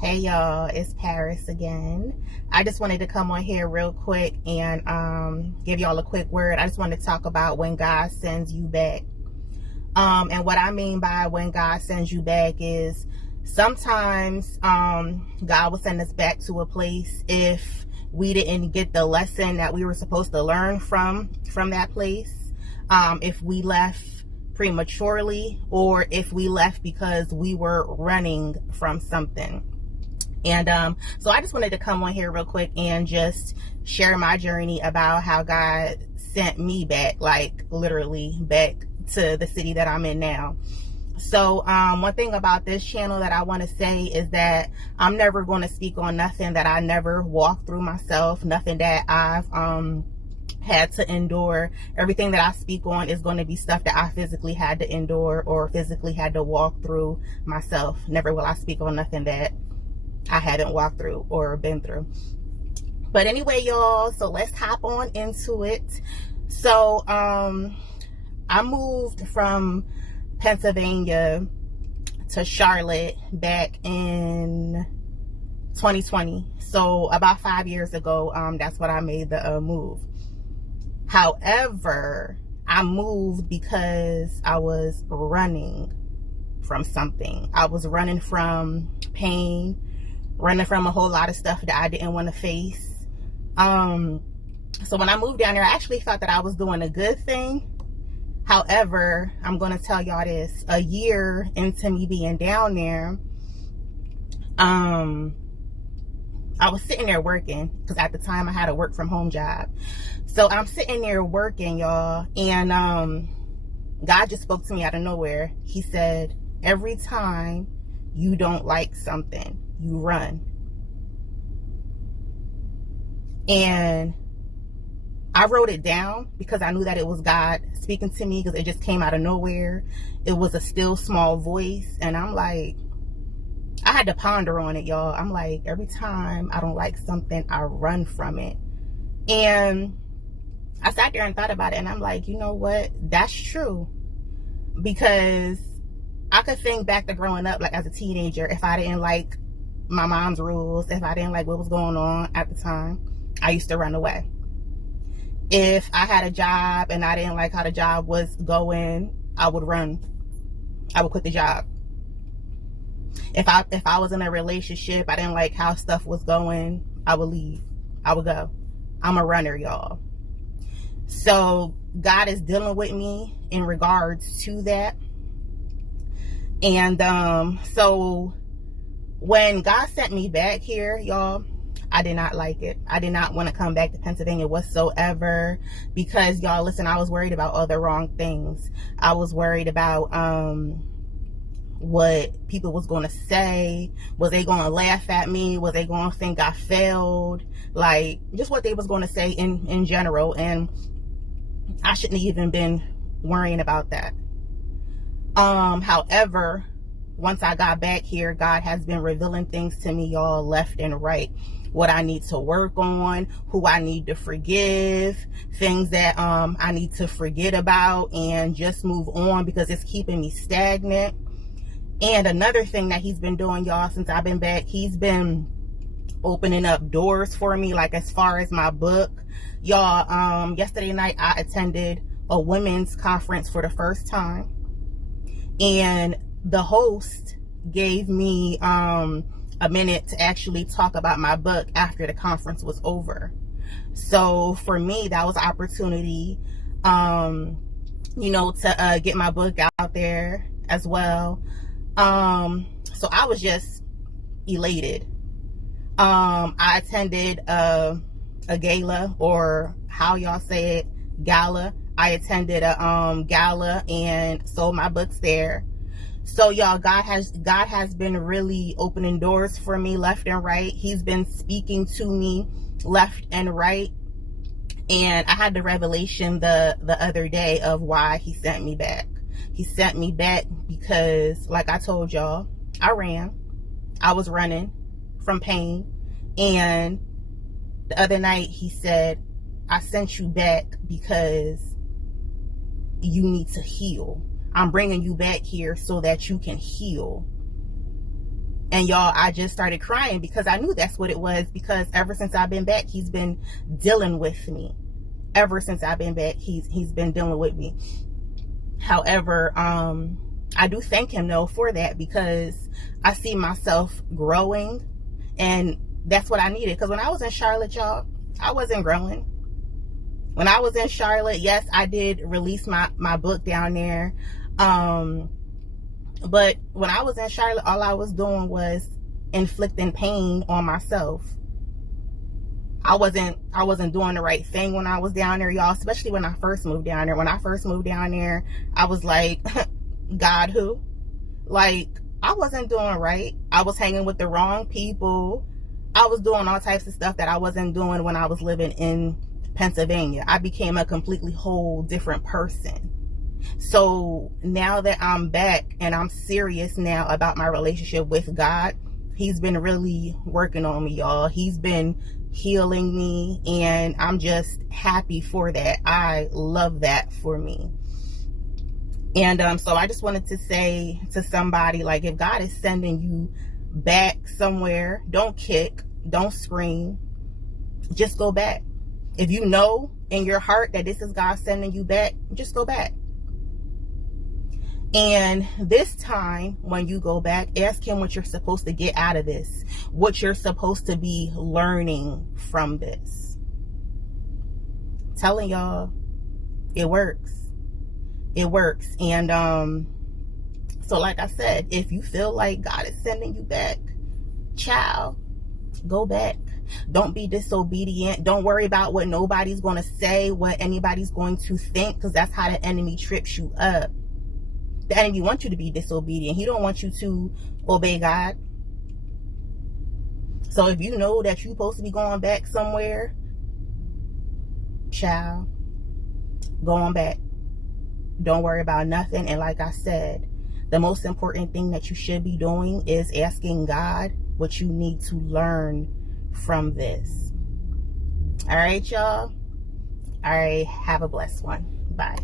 Hey y'all, it's Paris again. I just wanted to come on here real quick and give y'all a quick word. I just want to talk about when God sends you back. And what I mean by when God sends you back is sometimes God will send us back to a place if we didn't get the lesson that we were supposed to learn from that place. If we left prematurely, or if we left because we were running from something. And so I just wanted to come on here real quick and just share my journey about how God sent me back, like literally back to the city that I'm in now. So one thing about this channel that I want to say is that I'm never going to speak on nothing that I never walked through myself, nothing that I've had to endure. Everything that I speak on is going to be stuff that I physically had to endure or physically had to walk through myself. Never will I speak on nothing that I hadn't walked through or been through. But anyway, y'all, so let's hop on into it. So I moved from Pennsylvania to Charlotte back in 2020. So about 5 years ago, that's when I made the move. However, I moved because I was running from something. I was running from pain, running from a whole lot of stuff that I didn't want to face. So when I moved down there, I actually thought that I was doing a good thing. However, I'm going to tell y'all this. A year into me being down there, I was sitting there working because at the time I had a work from home job. So I'm sitting there working, y'all, and God just spoke to me out of nowhere. He said, every time you don't like something, you run. And I wrote it down because I knew that it was God speaking to me, because it just came out of nowhere. It was a still small voice. And I'm like, I had to ponder on it, y'all. I'm like, every time I don't like something, I run from it. And I sat there and thought about it, and I'm like, you know what? That's true. Because I could think back to growing up, like as a teenager, if I didn't like my mom's rules, if I didn't like what was going on at the time, I used to run away. If I had a job and I didn't like how the job was going, I would run. I would quit the job. If I was in a relationship, I didn't like how stuff was going, I would leave. I would go. I'm a runner, y'all. So God is dealing with me in regards to that. And so when God sent me back here, y'all, I did not like it. I did not want to come back to Pennsylvania whatsoever, because y'all, listen, I was worried about all the wrong things. I was worried about what people was going to say. Was they going to laugh at me? Was they going to think I failed? Like, just what they was going to say in general. And I shouldn't have even been worrying about that. However, once I got back here, God has been revealing things to me, y'all, left and right. What I need to work on, who I need to forgive, things that I need to forget about and just move on, because it's keeping me stagnant. And another thing that he's been doing, y'all, since I've been back, he's been opening up doors for me, like as far as my book. Y'all, yesterday night I attended a women's conference for the first time. And the host gave me a minute to actually talk about my book after the conference was over. So for me, that was an opportunity, you know, to get my book out there as well. So I was just elated. I attended a gala, or how y'all say it, gala. I attended a gala and sold my books there. So y'all, God has been really opening doors for me left and right. He's been speaking to me left and right. And I had the revelation the other day of why he sent me back. He sent me back because, like I told y'all, I ran. I was running from pain. And the other night he said, I sent you back because you need to heal. I'm bringing you back here so that you can heal. And y'all, I just started crying because I knew that's what it was, because ever since I've been back, he's been dealing with me. Ever since I've been back, he's been dealing with me. However, I do thank him though for that, because I see myself growing, and that's what I needed. Because when I was in Charlotte, y'all, I wasn't growing. When I was in Charlotte, yes, I did release my book down there. But when I was in Charlotte, all I was doing was inflicting pain on myself. I wasn't doing the right thing when I was down there, y'all, especially when I first moved down there. When I first moved down there, I was like, God, who? Like, I wasn't doing right. I was hanging with the wrong people. I was doing all types of stuff that I wasn't doing when I was living in Pennsylvania. I became a completely whole different person. So now that I'm back and I'm serious now about my relationship with God, he's been really working on me, y'all. He's been healing me, and I'm just happy for that. I love that for me. And so I just wanted to say to somebody, like, if God is sending you back somewhere, don't kick, don't scream, just go back. If you know in your heart that this is God sending you back, just go back. And this time when you go back, ask him what you're supposed to get out of this, what you're supposed to be learning from this. I'm telling y'all, it works. It works. And so like I said, if you feel like God is sending you back, child, go back. Don't be disobedient. Don't worry about what nobody's going to say, what anybody's going to think, because that's how the enemy trips you up. The enemy wants you to be disobedient. He don't want you to obey God. So if you know that you're supposed to be going back somewhere, child, go on back. Don't worry about nothing. And like I said, the most important thing that you should be doing is asking God what you need to learn from this. All right, y'all. All right. Have a blessed one. Bye.